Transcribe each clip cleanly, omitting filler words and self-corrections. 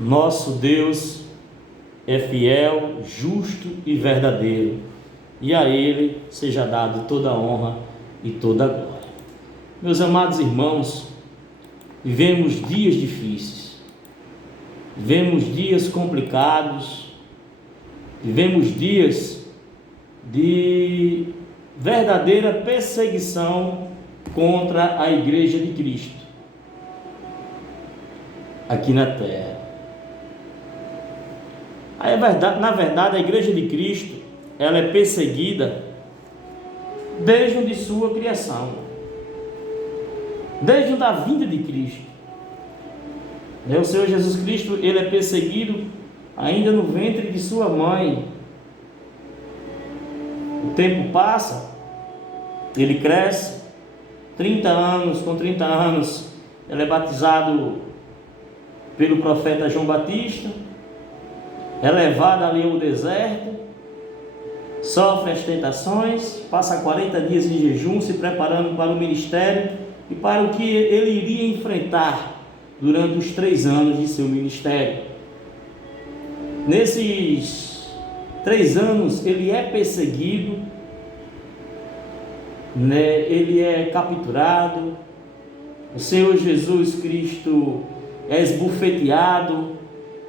Nosso Deus é fiel, justo e verdadeiro, e a Ele seja dado toda a honra e toda a glória. Meus amados irmãos, vivemos dias difíceis, vivemos dias complicados, vivemos dias de verdadeira perseguição contra a Igreja de Cristo aqui na terra. Na verdade, a Igreja de Cristo, ela é perseguida desde sua criação, desde a vinda de Cristo. O Senhor Jesus Cristo, ele é perseguido ainda no ventre de sua mãe. O tempo passa, ele cresce, 30 anos, com 30 anos, ele é batizado pelo profeta João Batista, é levado ali ao deserto, sofre as tentações, passa 40 dias em jejum, se preparando para o ministério e para o que ele iria enfrentar durante os 3 anos de seu ministério. Nesses 3 anos ele é perseguido, ele é capturado, o Senhor Jesus Cristo é esbofeteado,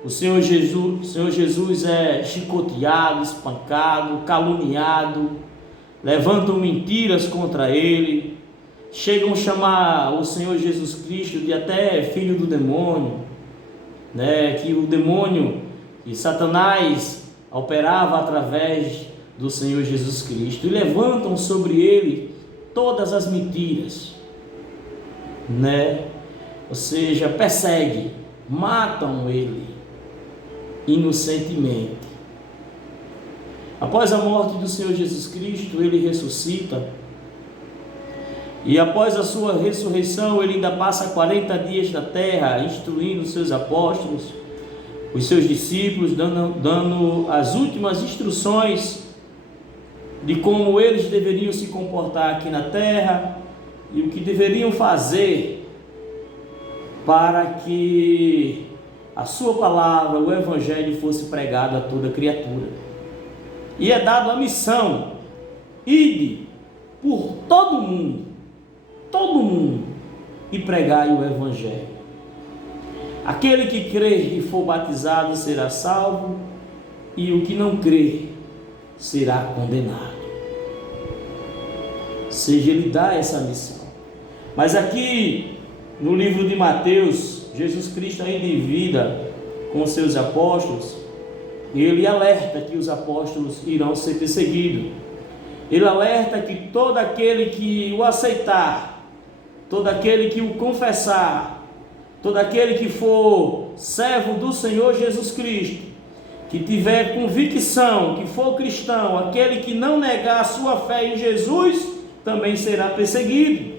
o Senhor Jesus é chicoteado, espancado, caluniado, levantam mentiras contra ele, chegam a chamar o Senhor Jesus Cristo de até filho do demônio, que o demônio e Satanás operava através do Senhor Jesus Cristo, e levantam sobre ele todas as mentiras, ou seja, perseguem, matam ele inocentemente. Após a morte do Senhor Jesus Cristo, ele ressuscita, e após a sua ressurreição, ele ainda passa 40 dias na terra, instruindo os seus apóstolos, os seus discípulos, dando as últimas instruções de como eles deveriam se comportar aqui na terra e o que deveriam fazer para que a sua palavra, o evangelho, fosse pregado a toda criatura. E é dado a missão: ide por todo mundo, e pregai o evangelho. Aquele que crer e for batizado será salvo, e o que não crer será condenado. Ou seja, ele dá essa missão. Mas aqui no livro de Mateus, Jesus Cristo, ainda em vida com seus apóstolos, ele alerta que os apóstolos irão ser perseguidos. Ele alerta que todo aquele que o aceitar, todo aquele que o confessar, todo aquele que for servo do Senhor Jesus Cristo, que tiver convicção, que for cristão, aquele que não negar a sua fé em Jesus, também será perseguido.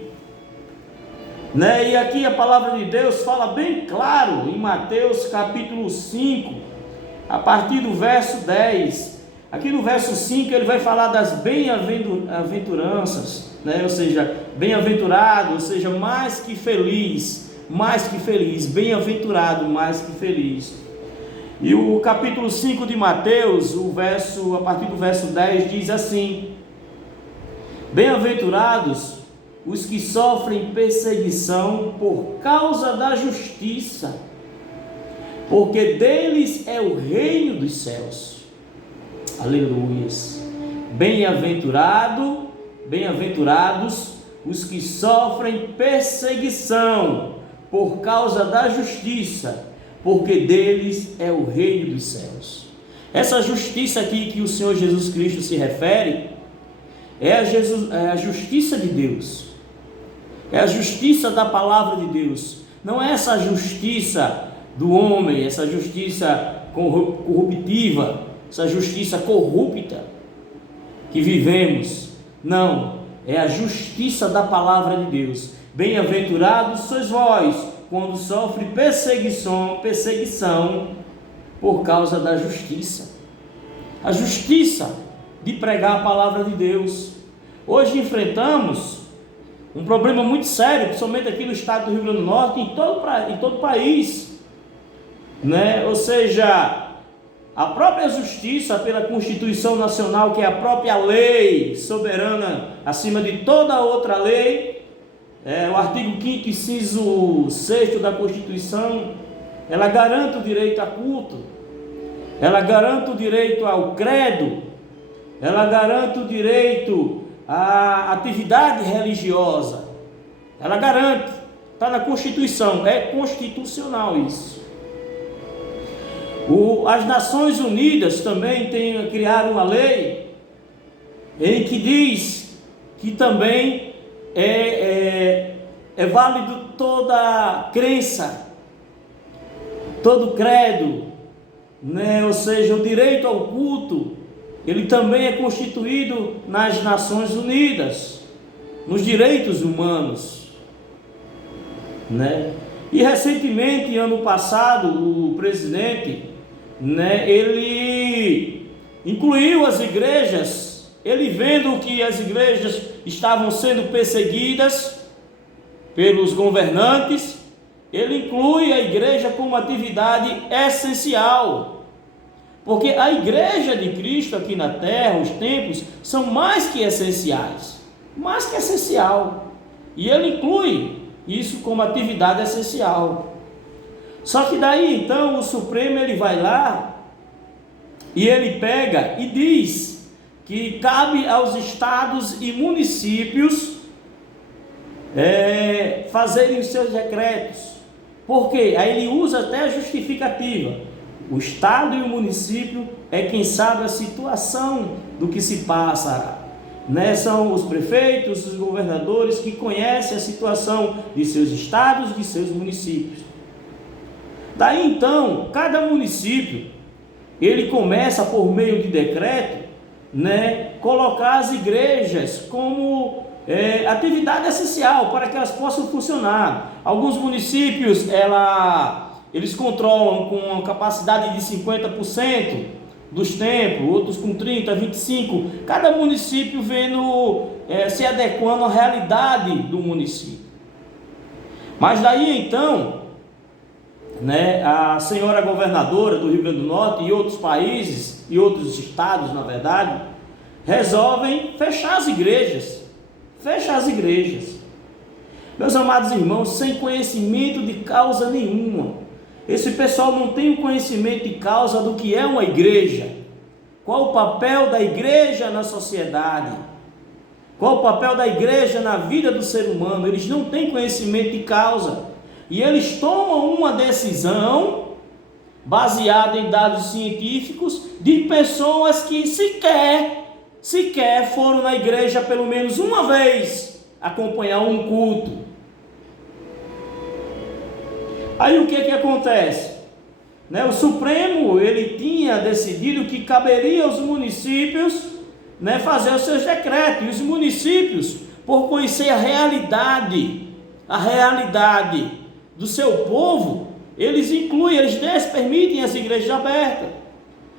E aqui a palavra de Deus fala bem claro em Mateus capítulo 5, a partir do verso 10. Aqui no verso 5 ele vai falar das bem-aventuranças, ou seja, bem-aventurado, ou seja, mais que feliz, bem-aventurado, mais que feliz. E o capítulo 5 de Mateus, a partir do verso 10, diz assim: bem-aventurados os que sofrem perseguição por causa da justiça, porque deles é o reino dos céus. Aleluias. Bem-aventurados os que sofrem perseguição por causa da justiça, porque deles é o reino dos céus. Essa justiça aqui que o Senhor Jesus Cristo se refere é a justiça de Deus, é a justiça da palavra de Deus. Não é essa justiça do homem, essa justiça corruptiva, essa justiça corrupta que vivemos. Não, é a justiça da palavra de Deus. Bem-aventurados sois vós quando sofre perseguição por causa da justiça. A justiça de pregar a palavra de Deus. Hoje enfrentamos um problema muito sério, principalmente aqui no estado do Rio Grande do Norte e em todo o país, né? Ou seja, a própria justiça pela Constituição Nacional, que é a própria lei soberana acima de toda outra lei, o artigo 5º, inciso 6º da Constituição, ela garante o direito a culto, ela garante o direito ao credo, ela garante o direito à atividade religiosa, ela garante, está na Constituição, é constitucional isso. As Nações Unidas também criaram uma lei em que diz que também é válido toda crença, todo credo, né? Ou seja, o direito ao culto, ele também é constituído nas Nações Unidas, nos direitos humanos, né? E recentemente, ano passado, o presidente, né, ele incluiu as igrejas, ele vendo que as igrejas estavam sendo perseguidas pelos governantes, ele inclui a igreja como atividade essencial, porque a igreja de Cristo aqui na terra, os templos, são mais que essenciais, mais que essencial, e ele inclui isso como atividade essencial. Só que daí então o Supremo ele vai lá e ele pega e diz que cabe aos estados e municípios fazerem os seus decretos. Por quê? Aí ele usa até a justificativa. O estado e o município é quem sabe a situação do que se passa, né? São os prefeitos, os governadores que conhecem a situação de seus estados, de seus municípios. Daí então, cada município, ele começa por meio de decreto, né, colocar as igrejas como atividade essencial para que elas possam funcionar. Alguns municípios, eles controlam com uma capacidade de 50% dos templos, outros com 30%, 25%, cada município vendo, se adequando à realidade do município. Mas daí então, né, a senhora governadora do Rio Grande do Norte e outros países e outros estados, na verdade, resolvem fechar as igrejas. Meus amados irmãos, sem conhecimento de causa nenhuma. Esse pessoal não tem o conhecimento de causa do que é uma igreja. Qual o papel da igreja na sociedade? Qual o papel da igreja na vida do ser humano? Eles não têm conhecimento de causa. E eles tomam uma decisão baseada em dados científicos de pessoas que sequer foram na igreja pelo menos uma vez acompanhar um culto. Aí o que acontece? Né? O Supremo ele tinha decidido que caberia aos municípios, né, fazer os seus decretos. E os municípios, por conhecer a realidade do seu povo, eles permitem as igrejas abertas.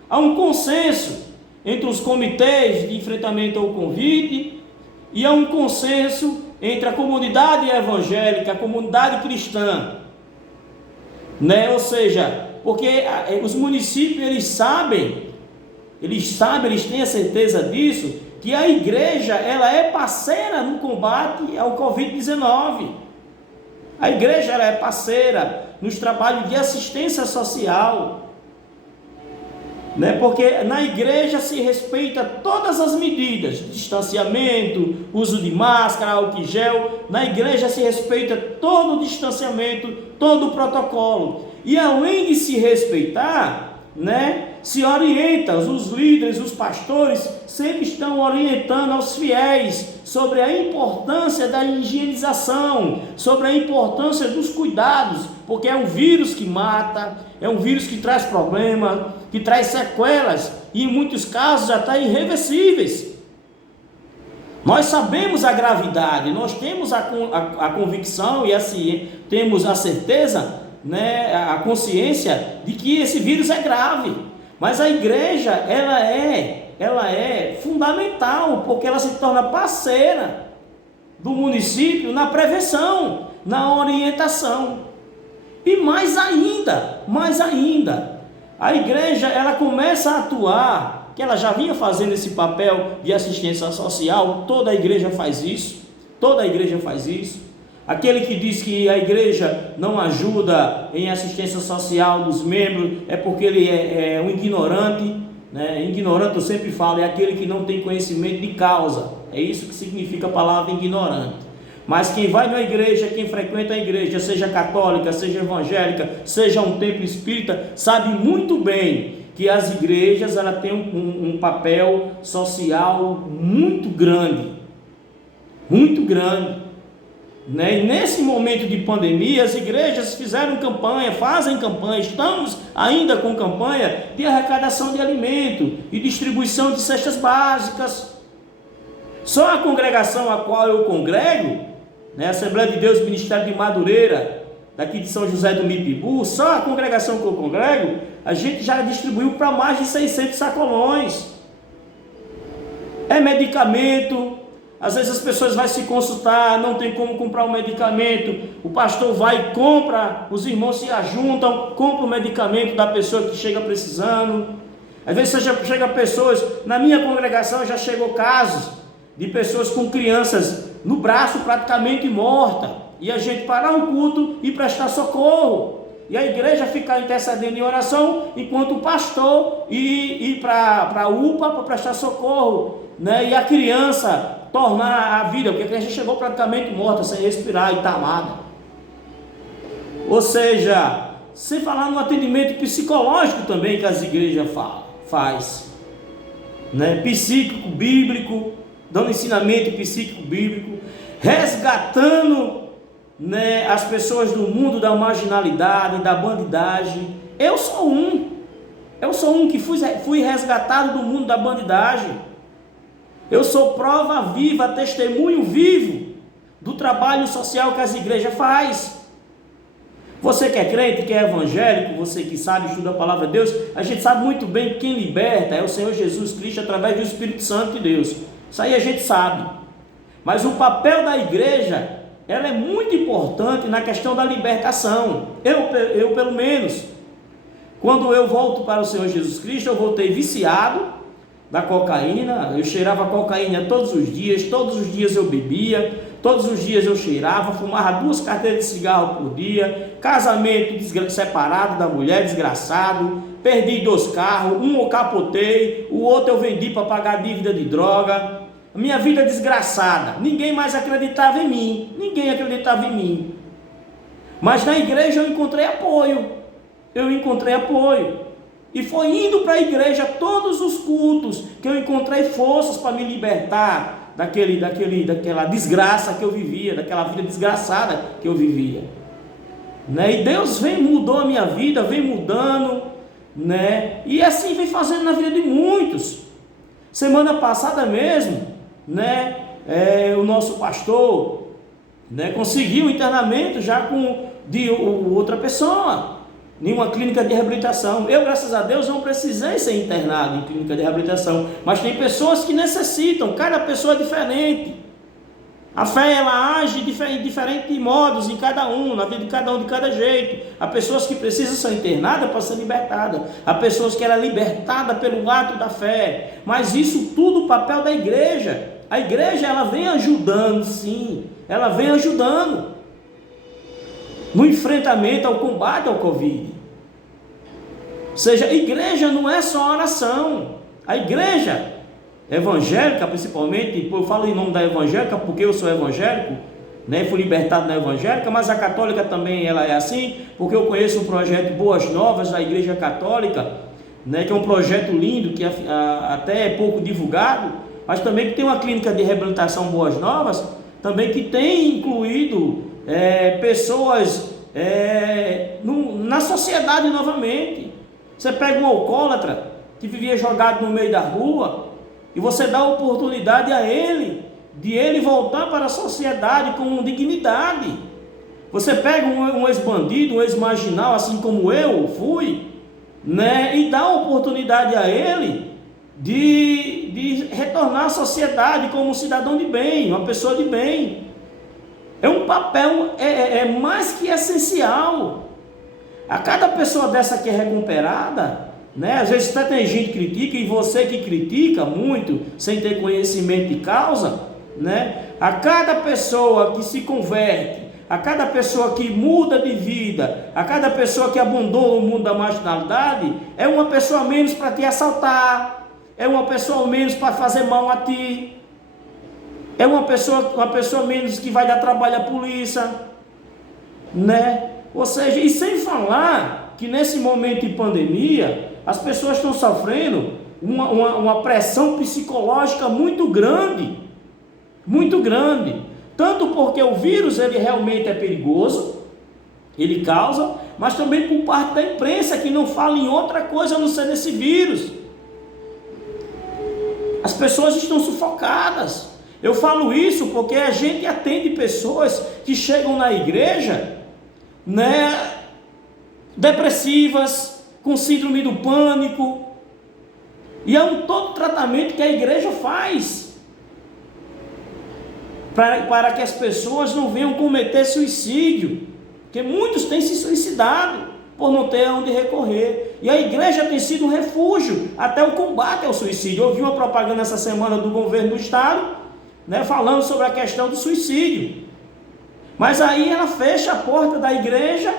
Há um consenso entre os comitês de enfrentamento ao Covid e há um consenso entre a comunidade evangélica, a comunidade cristã, né? Ou seja, porque os municípios eles têm a certeza disso, que a igreja ela é parceira no combate ao Covid-19. A igreja ela é parceira nos trabalhos de assistência social, né? Porque na igreja se respeita todas as medidas, distanciamento, uso de máscara, álcool em gel. Na igreja se respeita todo o distanciamento, todo o protocolo. E além de se respeitar, né, se orienta, os líderes, os pastores sempre estão orientando aos fiéis sobre a importância da higienização, sobre a importância dos cuidados, porque é um vírus que mata, é um vírus que traz problema, que traz sequelas e em muitos casos até irreversíveis. Nós sabemos a gravidade, nós temos a convicção e assim temos a certeza, né, a consciência de que esse vírus é grave, mas a igreja ela é fundamental, porque ela se torna parceira do município na prevenção, na orientação. E mais ainda, a igreja ela começa a atuar, que ela já vinha fazendo esse papel de assistência social, toda a igreja faz isso, Aquele que diz que a igreja não ajuda em assistência social dos membros é porque ele é um ignorante, né? Ignorante, eu sempre falo, é aquele que não tem conhecimento de causa, é isso que significa a palavra ignorante. Mas quem vai na igreja, quem frequenta a igreja, seja católica, seja evangélica, seja um templo espírita, sabe muito bem que as igrejas ela têm um papel social muito grande, né? E nesse momento de pandemia, as igrejas fizeram campanha, fazem campanha, estamos ainda com campanha de arrecadação de alimento e distribuição de cestas básicas. Só a congregação a qual eu congrego, né, Assembleia de Deus Ministério de Madureira, daqui de São José do Mipibu, só a congregação que eu congrego, a gente já distribuiu para mais de 600 sacolões. É medicamento, às vezes as pessoas vão se consultar, não tem como comprar o medicamento, o pastor vai e compra, os irmãos se ajuntam, compra o medicamento da pessoa que chega precisando. Às vezes chega pessoas, na minha congregação já chegou casos de pessoas com crianças no braço praticamente morta, e a gente parar o culto e prestar socorro, e a igreja ficar intercedendo em oração, enquanto o pastor ir para a UPA para prestar socorro, né? E a criança tornar a vida, porque a criança chegou praticamente morta, sem respirar, entalada. Ou seja, sem falar no atendimento psicológico também que as igrejas faz, né? Psíquico, bíblico, dando ensinamento psíquico bíblico, resgatando, né, as pessoas do mundo da marginalidade, da bandidagem. Eu sou um que fui resgatado do mundo da bandidagem. Eu sou prova viva, testemunho vivo do trabalho social que as igrejas fazem. Você que é crente, que é evangélico, você que sabe, estuda a palavra de Deus, a gente sabe muito bem que quem liberta é o Senhor Jesus Cristo através do Espírito Santo de Deus. Isso aí a gente sabe. Mas o papel da igreja, ela é muito importante na questão da libertação. Eu pelo menos, quando eu volto para o Senhor Jesus Cristo, eu voltei viciado da cocaína. Eu cheirava cocaína todos os dias eu bebia, todos os dias eu cheirava, fumava 2 carteiras de cigarro por dia, casamento separado da mulher, desgraçado, perdi 2 carros, um eu capotei, o outro eu vendi para pagar dívida de droga, minha vida desgraçada, ninguém mais acreditava em mim, mas na igreja eu encontrei apoio, e foi indo para a igreja todos os cultos que eu encontrei forças para me libertar daquela desgraça que eu vivia, daquela vida desgraçada que eu vivia, né? E Deus mudou a minha vida, vem mudando, né? E assim vem fazendo na vida de muitos. Semana passada mesmo, né, o nosso pastor, né, conseguiu um internamento já de outra pessoa em uma clínica de reabilitação. Eu, graças a Deus, não precisei ser internado em clínica de reabilitação, mas tem pessoas que necessitam, cada pessoa é diferente. A fé, ela age de diferentes modos em cada um, na vida de cada um, de cada jeito. Há pessoas que precisam ser internadas para ser libertadas, há pessoas que eram libertadas pelo ato da fé, mas isso tudo o papel da igreja. A igreja, ela vem ajudando, sim, ela vem ajudando no enfrentamento, ao combate ao Covid. Ou seja, a igreja não é só oração. A igreja evangélica, principalmente, eu falo em nome da evangélica porque eu sou evangélico, né? Fui libertado na evangélica, mas a católica também ela é assim, porque eu conheço um projeto Boas Novas da Igreja Católica, né? Que é um projeto lindo, que até é pouco divulgado, mas também que tem uma clínica de reabilitação Boas Novas, também que tem incluído pessoas na sociedade novamente. Você pega um alcoólatra que vivia jogado no meio da rua e você dá a oportunidade a ele de ele voltar para a sociedade com dignidade. Você pega um ex-bandido, um ex-marginal, assim como eu fui, né, e dá a oportunidade a ele de retornar à sociedade como um cidadão de bem, uma pessoa de bem. É um papel mais que essencial. A cada pessoa dessa que é recuperada, né? Às vezes até tem gente que critica, e você que critica muito, sem ter conhecimento de causa, né? A cada pessoa que se converte, a cada pessoa que muda de vida, a cada pessoa que abandona o mundo da marginalidade, é uma pessoa menos para te assaltar, é uma pessoa menos para fazer mal a ti, é uma pessoa menos que vai dar trabalho à polícia, né? Ou seja, e sem falar que nesse momento de pandemia, as pessoas estão sofrendo uma pressão psicológica muito grande, tanto porque o vírus ele realmente é perigoso, ele causa, mas também por parte da imprensa que não fala em outra coisa a não ser desse vírus. As pessoas estão sufocadas. Eu falo isso porque a gente atende pessoas que chegam na igreja, né, depressivas, com síndrome do pânico, e é todo tratamento que a igreja faz para que as pessoas não venham cometer suicídio, porque muitos têm se suicidado por não ter aonde recorrer, e a igreja tem sido um refúgio até o combate ao suicídio. Eu vi uma propaganda essa semana do governo do estado, né, falando sobre a questão do suicídio, mas aí ela fecha a porta da igreja,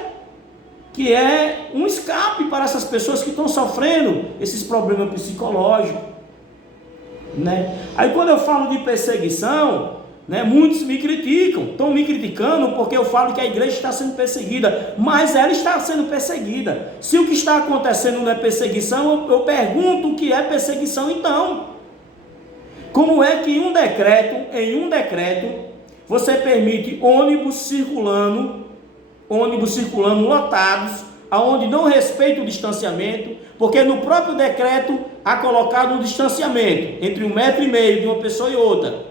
que é um escape para essas pessoas que estão sofrendo esses problemas psicológicos, né? Aí quando eu falo de perseguição, né, muitos me criticam, estão me criticando porque eu falo que a igreja está sendo perseguida, mas ela está sendo perseguida. Se o que está acontecendo não é perseguição, eu pergunto o que é perseguição então. Como é que em um decreto, você permite ônibus circulando lotados, aonde não respeita o distanciamento, porque no próprio decreto há colocado um distanciamento entre 1,5 metro de uma pessoa e outra.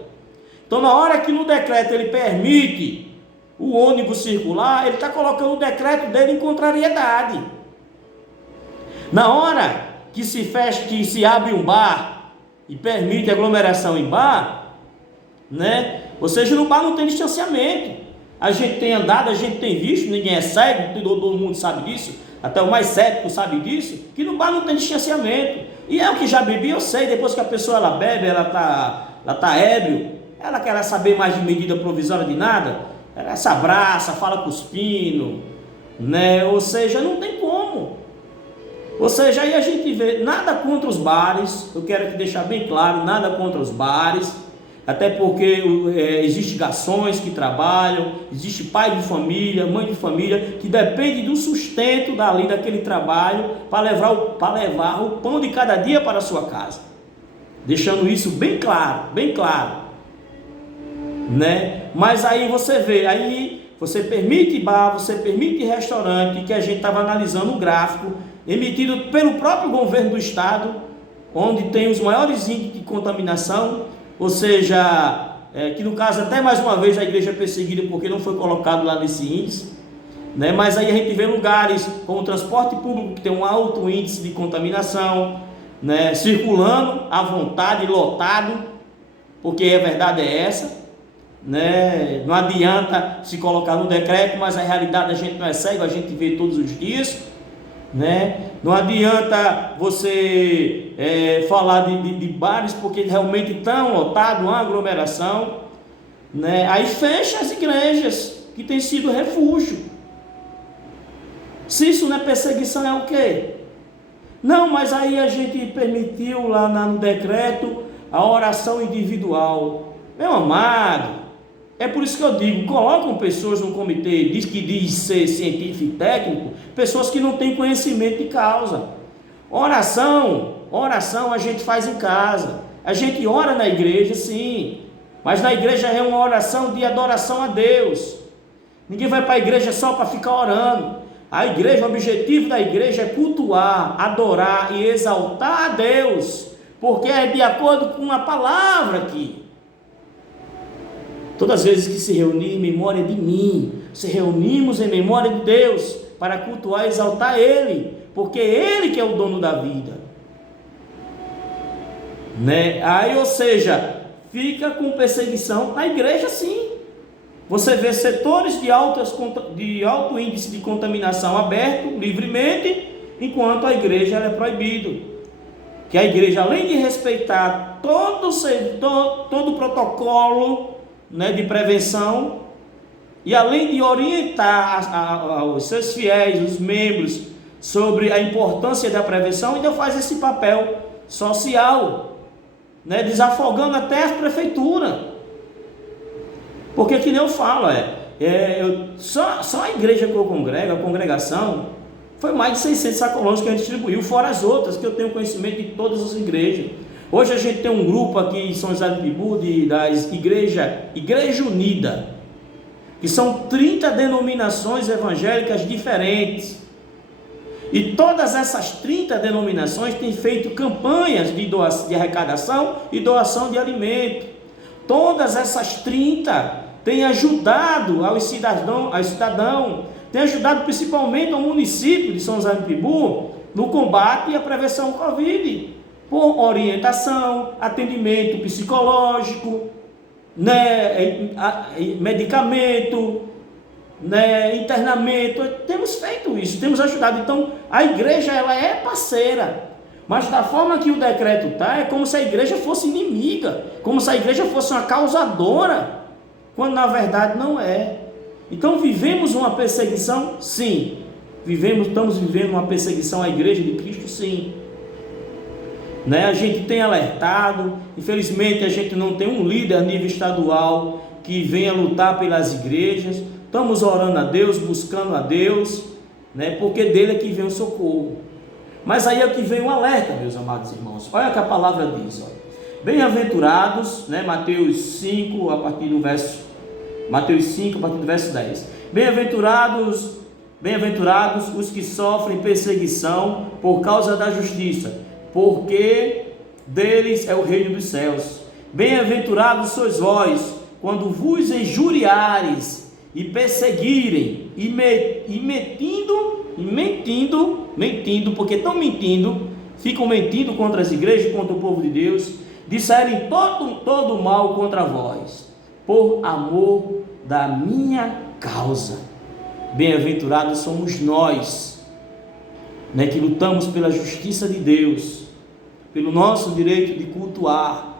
Então, na hora que no decreto ele permite o ônibus circular, ele está colocando o decreto dele em contrariedade. Na hora que se fecha, que se abre um bar e permite aglomeração em bar, né? Ou seja, no bar não tem distanciamento. A gente tem andado, a gente tem visto, ninguém é cego, todo mundo sabe disso, até o mais cético sabe disso, que no bar não tem distanciamento. E eu que já bebi, eu sei, depois que a pessoa ela bebe, ela tá ébrio, ela quer saber mais de medida provisória de nada, ela se abraça, fala cuspindo, né? Ou seja, não tem como. Ou seja, aí a gente vê, nada contra os bares, eu quero aqui deixar bem claro, nada contra os bares, até porque existem garçons que trabalham, existe pai de família, mãe de família, que depende do sustento dali daquele trabalho para levar o pão de cada dia para a sua casa. Deixando isso bem claro, né? Mas aí você vê, aí você permite bar, você permite restaurante, que a gente estava analisando o gráfico emitido pelo próprio governo do estado, onde tem os maiores índices de contaminação. Ou seja, que no caso até mais uma vez a igreja é perseguida porque não foi colocado lá nesse índice, né? Mas aí a gente vê lugares como o transporte público que tem um alto índice de contaminação, né? Circulando à vontade, lotado, porque a verdade é essa, né? Não adianta se colocar no decreto, mas a realidade a gente não é cego, a gente vê todos os dias, né? Não adianta você falar de bares porque realmente estão lotados, uma aglomeração, né? Aí fecha as igrejas que têm sido refúgio. Se isso não é perseguição, é o quê? Não, mas aí a gente permitiu lá no decreto a oração individual. Meu amado, é por isso que eu digo, colocam pessoas no comitê que diz ser científico e técnico, pessoas que não têm conhecimento de causa. Oração a gente faz em casa, a gente ora na igreja sim, mas na igreja é uma oração de adoração a Deus. Ninguém vai para a igreja só para ficar orando. A igreja, o objetivo da igreja é cultuar, adorar e exaltar a Deus, porque é de acordo com a palavra aqui. Todas as vezes que se reunir em memória de mim, se reunimos em memória de Deus, para cultuar e exaltar Ele, porque é Ele que é o dono da vida, né? Aí, ou seja, fica com perseguição na igreja sim, Você vê setores de alto índice de contaminação aberto livremente, enquanto a igreja é proibido. Que a igreja, além de respeitar todo o protocolo, né, de prevenção, e além de orientar os seus fiéis, os membros, sobre a importância da prevenção, ainda faz esse papel social, né, desafogando até a prefeitura. Porque que nem eu falo, só a igreja que eu congrego, a congregação, foi mais de 600 sacolões que a gente distribuiu, fora as outras, que eu tenho conhecimento de todas as igrejas. Hoje a gente tem um grupo aqui em São José do Pibu, das Igreja Unida, que são 30 denominações evangélicas diferentes. E todas essas 30 denominações têm feito campanhas de arrecadação e doação de alimento. Todas essas 30 têm ajudado aos cidadãos, têm ajudado principalmente ao município de São José do Pibu no combate e a prevenção Covid, por orientação, atendimento psicológico, né, medicamento, né, internamento. Temos feito isso, temos ajudado. Então a igreja, ela é parceira, mas da forma que o decreto está, é como se a igreja fosse inimiga, como se a igreja fosse uma causadora, quando na verdade não é. Então vivemos uma perseguição? Sim. Estamos vivendo uma perseguição à igreja de Cristo? Sim. Né? A gente tem alertado, infelizmente a gente não tem um líder a nível estadual que venha lutar pelas igrejas. Estamos orando a Deus, buscando a Deus, né? Porque dele é que vem o socorro. Mas aí é que vem o alerta, meus amados irmãos. Olha o que a palavra diz, olha. Bem-aventurados, né? Mateus 5, a partir do verso 10. Bem-aventurados os que sofrem perseguição por causa da justiça, porque deles é o reino dos céus. Bem-aventurados sois vós, quando vos injuriares e perseguirem, mentindo, porque estão mentindo, ficam mentindo contra as igrejas, contra o povo de Deus, disserem todo mal contra vós, por amor da minha causa. Bem-aventurados somos nós, né, que lutamos pela justiça de Deus, pelo nosso direito de cultuar.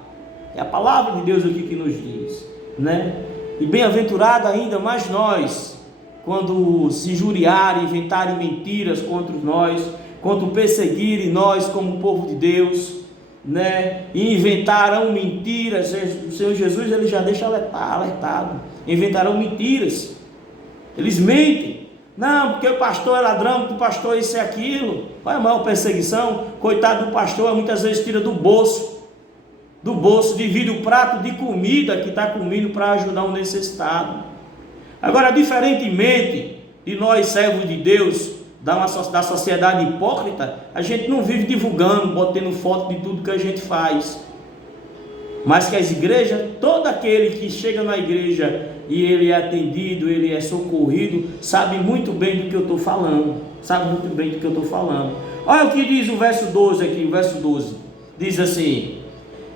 É a palavra de Deus aqui que nos diz, né? E bem-aventurado ainda mais nós, quando se injuriarem, inventarem mentiras contra nós, quando perseguirem nós como povo de Deus, né? E inventarão mentiras. O Senhor Jesus, ele já deixa alertado. Inventarão mentiras. Eles mentem. Não, porque o pastor é ladrão, porque o pastor é isso e aquilo. Qual é a maior perseguição? Coitado do pastor, muitas vezes tira do bolso, divide o prato de comida que está comendo para ajudar um necessitado. Agora, diferentemente de nós, servos de Deus, da sociedade hipócrita, a gente não vive divulgando, botando foto de tudo que a gente faz. Mas que as igrejas, todo aquele que chega na igreja e ele é atendido, ele é socorrido, sabe muito bem do que eu estou falando. Olha o que diz o verso 12 aqui, o verso 12. Diz assim: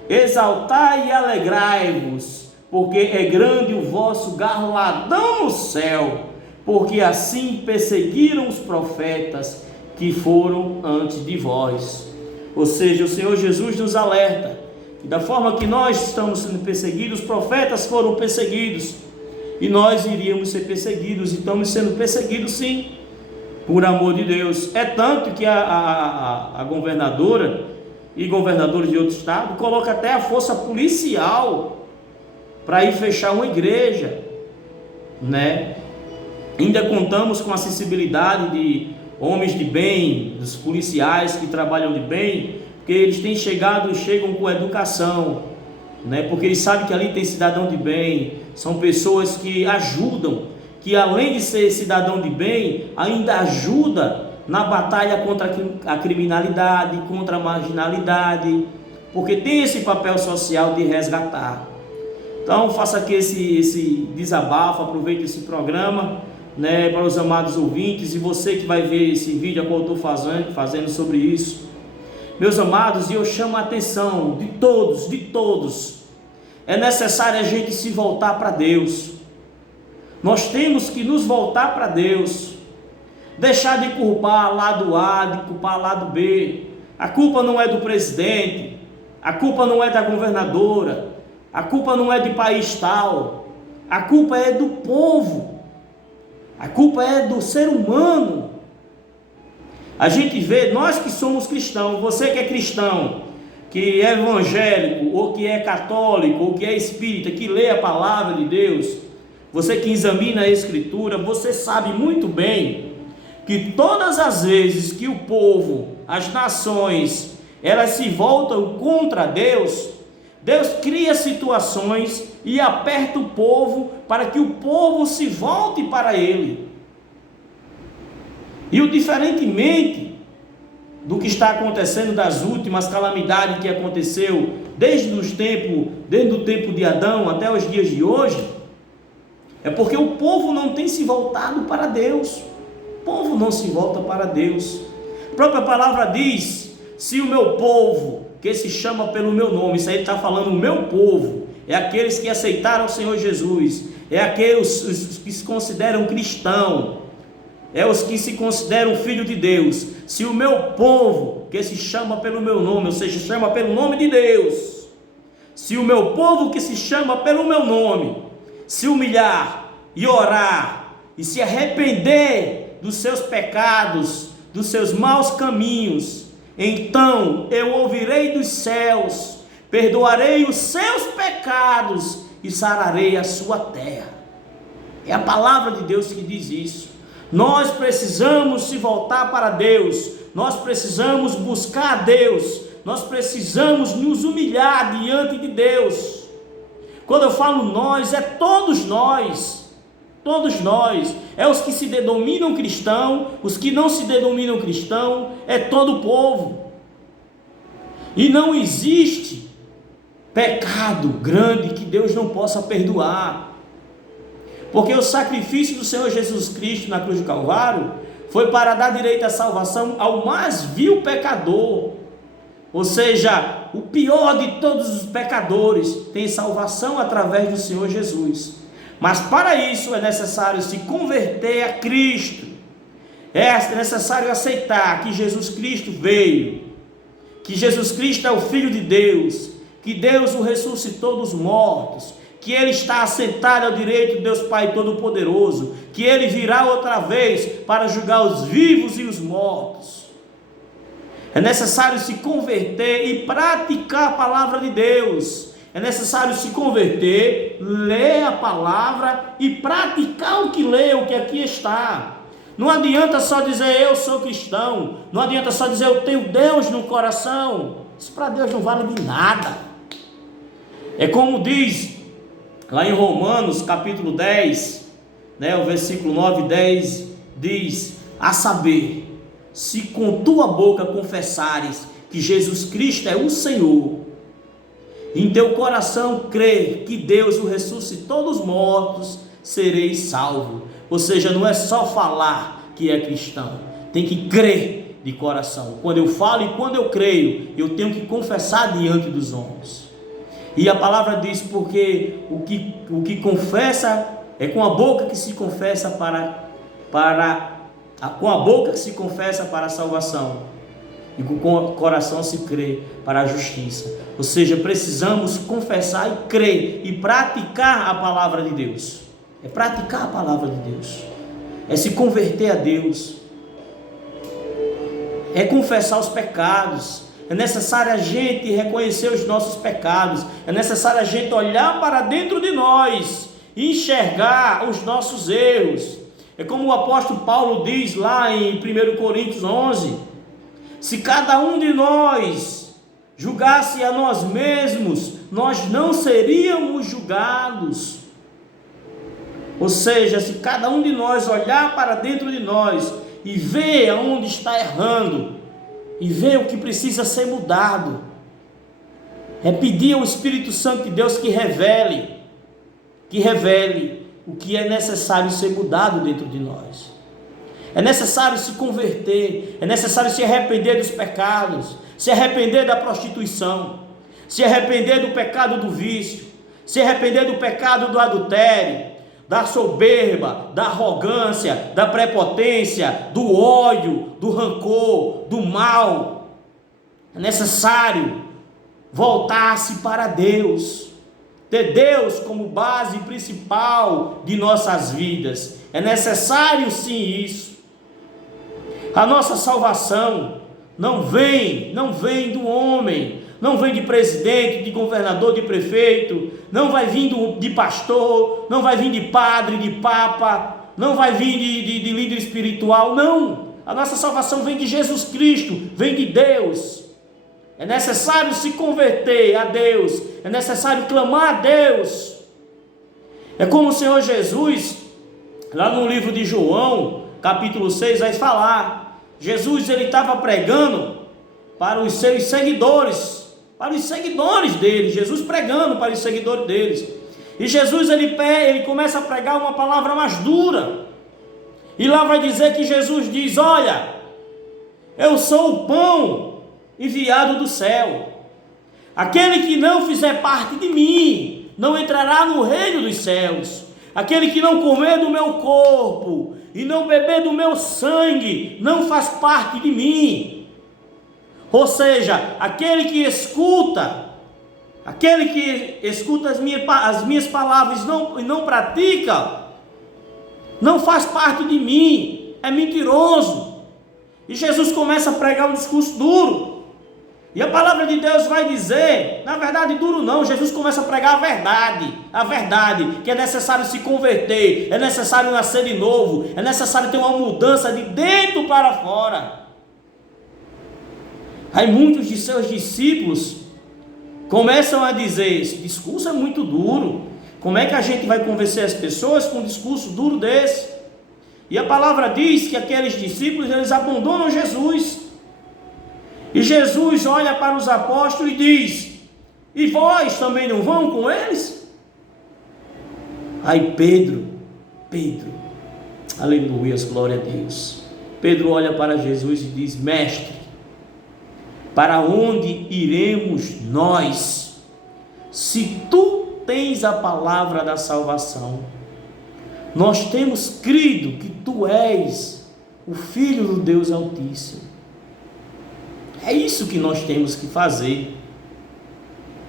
exaltai e alegrai-vos, porque é grande o vosso galardão no céu, porque assim perseguiram os profetas que foram antes de vós. Ou seja, o Senhor Jesus nos alerta que da forma que nós estamos sendo perseguidos, os profetas foram perseguidos, e nós iríamos ser perseguidos, e estamos sendo perseguidos sim, por amor de Deus. É tanto que a governadora e governadores de outro estado coloca até a força policial para ir fechar uma igreja, né? Ainda contamos com a sensibilidade de homens de bem, dos policiais que trabalham de bem, porque eles chegam com educação, né? Porque eles sabem que ali tem cidadão de bem, são pessoas que ajudam, que além de ser cidadão de bem, ainda ajuda na batalha contra a criminalidade, contra a marginalidade, porque tem esse papel social de resgatar. Então faça aqui esse desabafo, aproveite esse programa, né, para os amados ouvintes, e você que vai ver esse vídeo a qual eu estou fazendo sobre isso. Meus amados, e eu chamo a atenção de todos, é necessário a gente se voltar para Deus. Nós temos que nos voltar para Deus, deixar de culpar lado A, de culpar lado B. A culpa não é do presidente, a culpa não é da governadora, a culpa não é de país tal, a culpa é do povo, a culpa é do ser humano. A gente vê, nós que somos cristãos, você que é cristão, que é evangélico, ou que é católico, ou que é espírita, que lê a palavra de Deus, você que examina a Escritura, você sabe muito bem que todas as vezes que o povo, as nações, elas se voltam contra Deus, Deus cria situações e aperta o povo para que o povo se volte para Ele. E o diferentemente do que está acontecendo das últimas calamidades que aconteceu desde o tempo de Adão até os dias de hoje, é porque o povo não tem se voltado para Deus. O povo não se volta para Deus. A própria palavra diz: se o meu povo, que se chama pelo meu nome, isso aí está falando o meu povo, é aqueles que aceitaram o Senhor Jesus, é aqueles os que se consideram cristãos, é os que se consideram filho de Deus. Se o meu povo, que se chama pelo meu nome, ou seja, chama pelo nome de Deus, se o meu povo que se chama pelo meu nome, se humilhar e orar, e se arrepender dos seus pecados, dos seus maus caminhos, então eu ouvirei dos céus, perdoarei os seus pecados e sararei a sua terra. É a palavra de Deus que diz isso. Nós precisamos se voltar para Deus, nós precisamos buscar a Deus, nós precisamos nos humilhar diante de Deus. Quando eu falo nós, é todos nós, é os que se denominam cristão, os que não se denominam cristão, é todo o povo. E não existe pecado grande que Deus não possa perdoar. Porque o sacrifício do Senhor Jesus Cristo na cruz do Calvário foi para dar direito à salvação ao mais vil pecador. Ou seja, o pior de todos os pecadores tem salvação através do Senhor Jesus. Mas para isso é necessário se converter a Cristo. É necessário aceitar que Jesus Cristo veio, que Jesus Cristo é o Filho de Deus, que Deus o ressuscitou dos mortos, que Ele está assentado ao direito de Deus Pai Todo-Poderoso, que Ele virá outra vez para julgar os vivos e os mortos. É necessário se converter e praticar a palavra de Deus. É necessário se converter, ler a palavra e praticar o que lê, o que aqui está. Não adianta só dizer eu sou cristão, não adianta só dizer eu tenho Deus no coração. Isso para Deus não vale de nada. É como diz lá em Romanos capítulo 10, o versículo 9 e 10, diz: a saber, se com tua boca confessares que Jesus Cristo é o Senhor, em teu coração crer que Deus o ressuscitou dos mortos, sereis salvo. Ou seja, não é só falar que é cristão, tem que crer de coração. Quando eu falo e quando eu creio, eu tenho que confessar diante dos homens. E a palavra diz: porque o que confessa é com a boca que se confessa com a boca que se confessa para a salvação, e com o coração se crê para a justiça. Ou seja, precisamos confessar e crer e praticar a palavra de Deus. É praticar a palavra de Deus, é se converter a Deus, é confessar os pecados. É necessário a gente reconhecer os nossos pecados, é necessário a gente olhar para dentro de nós e enxergar os nossos erros. É como o apóstolo Paulo diz lá em 1 Coríntios 11: se cada um de nós julgasse a nós mesmos, nós não seríamos julgados. Ou seja, se cada um de nós olhar para dentro de nós e ver aonde está errando, e ver o que precisa ser mudado, é pedir ao Espírito Santo de Deus que revele o que é necessário ser mudado dentro de nós. É necessário se converter, é necessário se arrepender dos pecados, se arrepender da prostituição, se arrepender do pecado do vício, se arrepender do pecado do adultério, da soberba, da arrogância, da prepotência, do ódio, do rancor, do mal. É necessário voltar-se para Deus, ter Deus como base principal de nossas vidas. É necessário sim isso. A nossa salvação não vem do homem, não vem de presidente, de governador, de prefeito, não vai vir de pastor, não vai vir de padre, de papa, não vai vir de líder espiritual, não. A nossa salvação vem de Jesus Cristo, vem de Deus. É necessário se converter a Deus, é necessário clamar a Deus. É como o Senhor Jesus, lá no livro de João, capítulo 6, vai falar. Jesus, ele estava pregando para os seus seguidores, para os seguidores dele. Jesus pregando para os seguidores deles. E Jesus, ele começa a pregar uma palavra mais dura. E lá vai dizer que Jesus diz: olha, eu sou o pão enviado do céu. Aquele que não fizer parte de mim não entrará no reino dos céus. Aquele que não comer do meu corpo e não beber do meu sangue não faz parte de mim. Ou seja, aquele que escuta as minhas palavras e não pratica, não faz parte de mim, é mentiroso. E Jesus começa a pregar um discurso duro. E a palavra de Deus vai dizer, na verdade duro não, Jesus começa a pregar a verdade, que é necessário se converter, é necessário nascer de novo, é necessário ter uma mudança de dentro para fora. Aí muitos de seus discípulos começam a dizer: esse discurso é muito duro, como é que a gente vai convencer as pessoas com um discurso duro desse? E a palavra diz que aqueles discípulos, eles abandonam Jesus. E Jesus olha para os apóstolos e diz: e vós também não vão com eles? Aí Pedro, aleluia, glória a Deus. Pedro olha para Jesus e diz: mestre, para onde iremos nós, se tu tens a palavra da salvação? Nós temos crido que tu és o Filho do Deus Altíssimo. É isso que nós temos que fazer,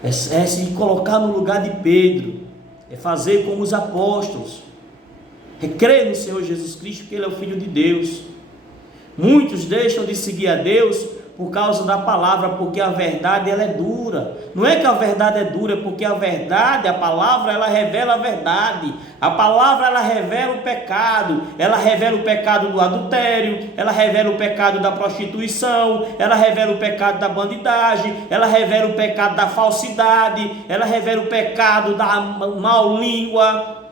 é se colocar no lugar de Pedro, é fazer como os apóstolos, é crer no Senhor Jesus Cristo, que Ele é o Filho de Deus. Muitos deixam de seguir a Deus por causa da palavra, porque a verdade ela é dura. Não é que a verdade é dura, é porque a verdade, a palavra, ela revela a verdade. A palavra, ela revela o pecado. Ela revela o pecado do adultério, ela revela o pecado da prostituição, ela revela o pecado da bandidagem, ela revela o pecado da falsidade, ela revela o pecado da mal língua.